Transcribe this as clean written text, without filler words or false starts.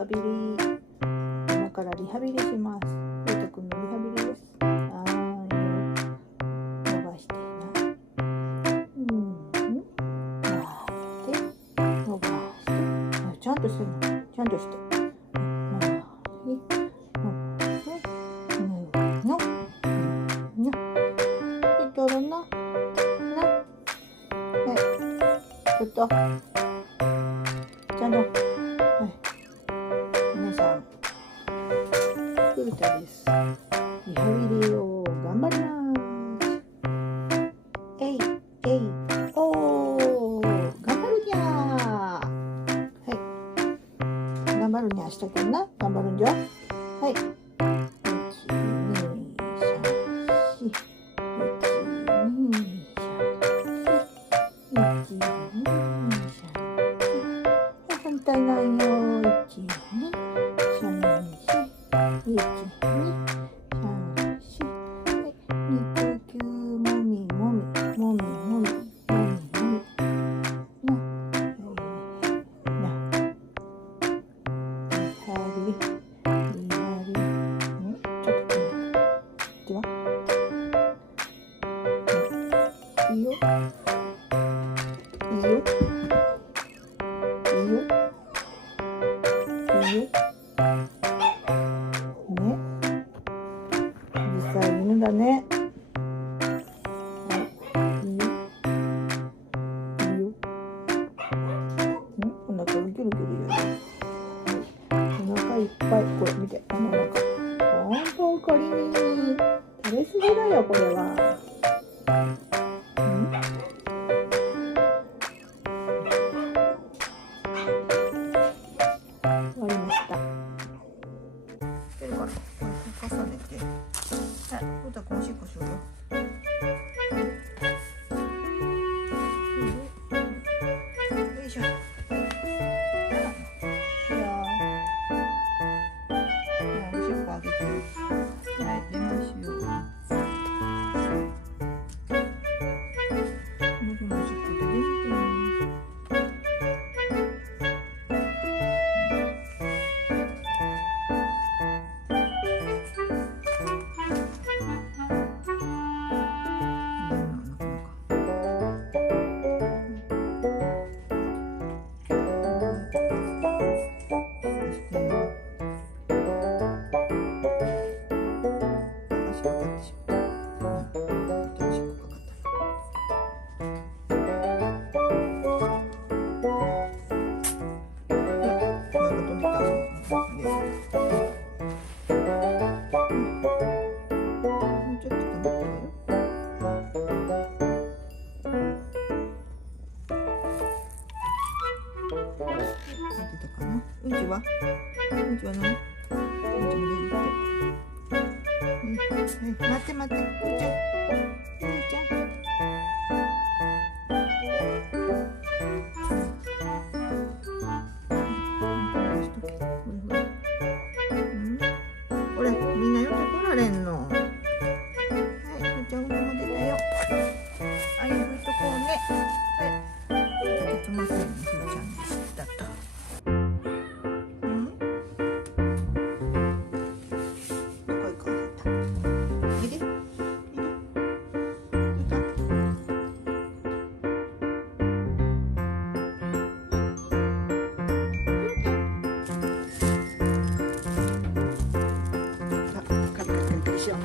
ハビリ、今からリハビリします。ふうたくんのリハビリです。伸ばしてな。伸ばして。ちゃんとしてるの。ちゃんとして。ちょっとちゃんと、はい、皆さん、ふうたです。リハビリを頑張ります。えいえいおー、頑張るにゃー。はい、頑張るにゃしたけどな、頑張るんじゃ。はい、反対側よ。1、2、3、4、1、2、3、4。肉球もみもみ、もみもみ、もみもみ。ちょっとでは。いいよ。いいよ。いいよ。ね、実際犬だね。はい、いいよ。いいよ。お腹ギュルギュルやる。お腹いっぱい。これ見て、この中。ほんとこれに食べ過ぎだよ、これは。終わりました。では、これ重ねて、はい、ふうたくんおしっこしようよ。よいしょ。おしっこあげて。はい、出ましょう。僕のおしっこ出てきてね。うんちはうんちは何？うんちも出るって。待って待って、うーちゃん。これみんなよってこられんの。はい、うーちゃんも出たよ。あ、ゆっとこうね。はい。けつませんのふーちゃんでしたと。しよう。